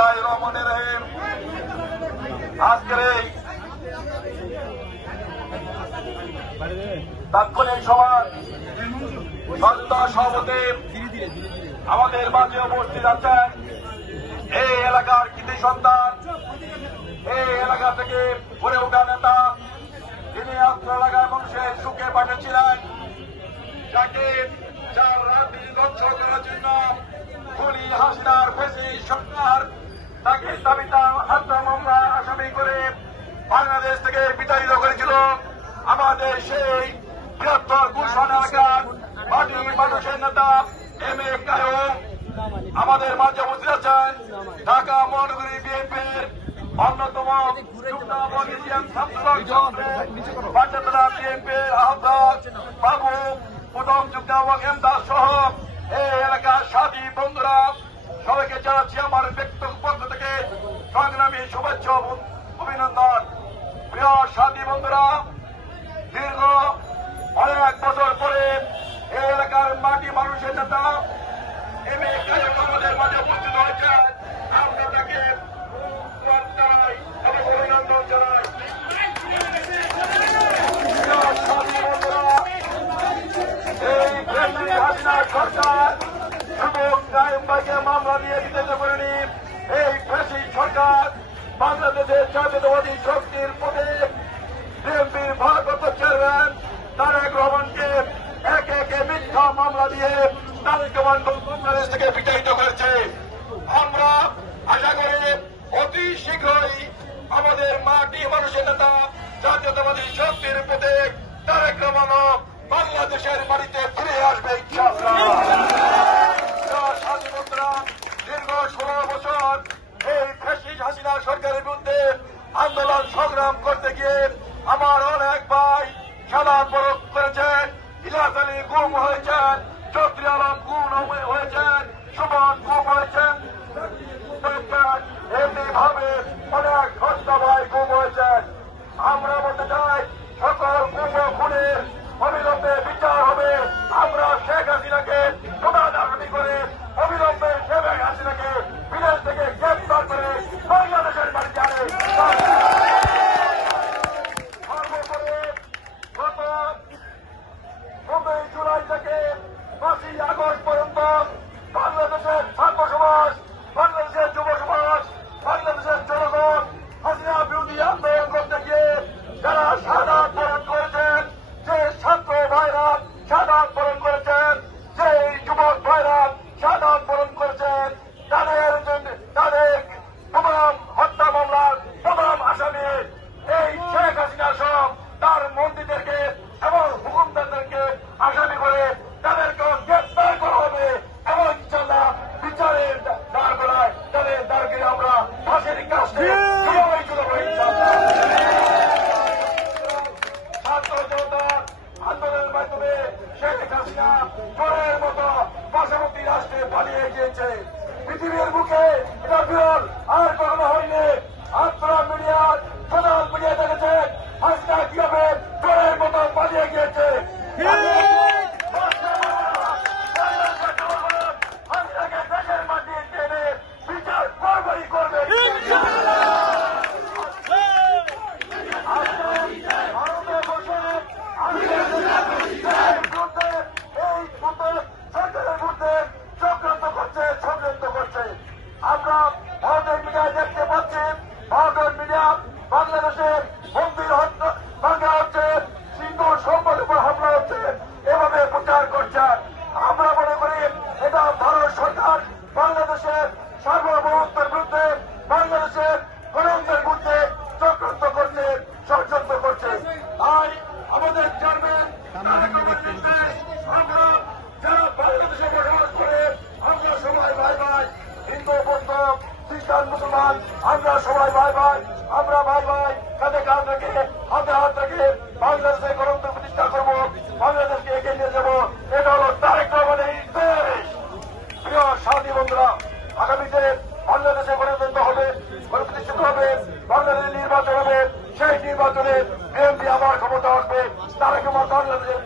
বিসমিল্লাহির রহমানির রহিম। আজকের এই তাৎক্ষণিক সভার সচেতন সভাপতি আমাদের মাঝে উপস্থিত আছেন এই এলাকার কৃতি সন্তান, এই এলাকা থেকে গড়ে ওঠা নেতা, যিনি অস্ত্র এলাকার মানুষের সুখে পাঠিয়েছিলেন, যাকে চার রাজনীতি ধ্বংস করার জন্য খুনি হাসিনার ফেসি সরকার তাকে হত্যা মামলার আসামি করে বাংলাদেশ থেকে বিতাড়িত করেছিল। আমাদের সেই বৃহত্তর গুলশান এলাকার মাটির মানুষের নেতা এম এ কায়ুম আমাদের মাঝে উপস্থিত আছেন। ঢাকা মহানগরী বিএনপির অন্যতম বিএনপির আহ্বায়ক বাবু প্রথম যুগ্ম এমদাদ সহ এই এলাকার সাথী বন্ধুরা সবাইকে জানাচ্ছি আমার ব্যক্তিগত পক্ষ থেকে সংগ্রামী শুভেচ্ছা অভিনন্দন। প্রিয় সাথী বন্ধুরা, দীর্ঘ অনেক বছর পরে এই এলাকার মাটি মানুষের নেতা এম এ কায়ুম আমাদের মাঝে উপস্থিত হয়েছেন। আমরা তাকে জানাই এবং অভিনন্দন জানাই। এই হাসিনা সরকার শুধু কায়ুম ভাইকে মামলা দিয়ে বিতাড়িত করেনি, এই ফ্যাসিস্ট সরকার বাংলাদেশের জাতীয়তাবাদী শক্তির প্রতীক বিএনপির ভারপ্রাপ্ত চেয়ারম্যান তারেক রহমানকে একে একে মিথ্যা মামলা দিয়ে তারেক রহমান বাংলাদেশ থেকে বিতাড়িত করেছে। আমরা আশা করি অতি শীঘ্রই আমাদের মাটি মানুষের নেতা জাতীয়তাবাদী শক্তির প্রতীক তারেক রহমানও বাংলাদেশের মাটিতে ফিরে আসবে ইনশাআল্লাহ। দীর্ঘ 16 বছর এই ফ্যাসিস্ট হাসিনা সরকারের বিরুদ্ধে আন্দোলন সংগ্রাম করতে গিয়ে আমার অনেক ভাই শাহাদাত বরণ করেছেন, ইলিয়াস আলী গুম হয়েছেন, চৌধুরী আলম গুম হয়েছেন, সুমন গুম হয়েছেন, এমনি ভাবে অনেক হত্যা ভাই গুম হয়েছেন। আমরা বলতে চাই সকল গুম খুনের অবিলম্বে বিচার হবে। আমরা শেখ হাসিনাকে প্রধান আসামি করে অবিলম্বে শেখ হাসিনাকে বিদেশ থেকে গ্রেপ্তার করে বাংলাদেশের বাড়িতে আনে। গত 15 জুলাই থেকে 5ই আগস্ট পর্যন্ত বাংলাদেশের ছাত্র সমাজ, বাংলাদেশের যুব সমাজ, বাংলাদেশের জনগণ হাসিনা বিরোধী আন্দোলন করতে গিয়ে যারা শাহাদাত বরণ করেছেন, যে ছাত্র ভাইরা শাহাদাত বরণ করেছেন, যে যুবক ভাইরা শাহাদাত বরণ করেছেন, তাদের তমাম হত্যা মামলার তমাম আসামি এই শেখ হাসিনা সহ তার মন্ত্রীদেরকে এবং হুকুমদারদেরকে আসামি করে তাদেরকেও গ্রেপ্তার করা হবে এবং ইনশাল্লাহ বিচারের দ্বার গড়ায় তাদের দ্বারকে আমরা ফাঁসির কাছে ছাত্র জনতা আন্দোলনের মাধ্যমে শেখ হাসিনা চোরের মতো পার্শ্ববর্তী রাষ্ট্রে পালিয়ে গিয়েছে। পৃথিবীর বুকে এটা বিরল, আর কখনো হয়নি। আপনারা মিডিয়ার সোশ্যাল মিডিয়া দেখেছেন হাসিনা কিভাবে চোরের মতো পালিয়ে গিয়েছে। হাসিনাকে দেশের মাটিয়ে টেনে বিচার করবেই করবে। ভারতে বসে এই সরকারের বিরুদ্ধে চক্রান্ত করছে। আমরা ভারতের মিডিয়ায় দেখতে পাচ্ছি, ভারতের মিডিয়া বাংলাদেশের মন্দির ভাঙা হচ্ছে, সিন্ধু সম্পদের উপর হামলা হচ্ছে, এভাবে প্রচার করছেন। আমরা মনে করি এটা ভারত সরকার বাংলাদেশের সার্বভৌমত্বের বিরুদ্ধে, বাংলাদেশের গণতন্ত্রের বিরুদ্ধে চক্রান্ত করছে, ষড়যন্ত্র করছে। তাই আমাদের চেয়ারম্যান আমরা যারা বাংলাদেশে বসবাস করে আমরা সবাই ভাই ভাই, হিন্দু বৌদ্ধ খ্রিস্টান মুসলমান আমরা সবাই ভাই ভাই, আমরা ভাই ভাই কাঁধে কাঁধ রেখে হাতে হাত রেখে বাংলাদেশে গণতন্ত্র প্রতিষ্ঠা করবো, বাংলাদেশকে এগিয়ে নিয়ে যাবো। এটা হল তারেক রহমানের দেশ। প্রিয় সাথী বন্ধুরা, আগামীতে বাংলাদেশে গণতন্ত্র হবে, গণপ্রতিষ্ঠিত হবে, বাংলাদেশে নির্বাচন হবে, সেই নির্বাচনে বিএনপি আবার ক্ষমতা আসবে, তারেক রহমান বাংলাদেশের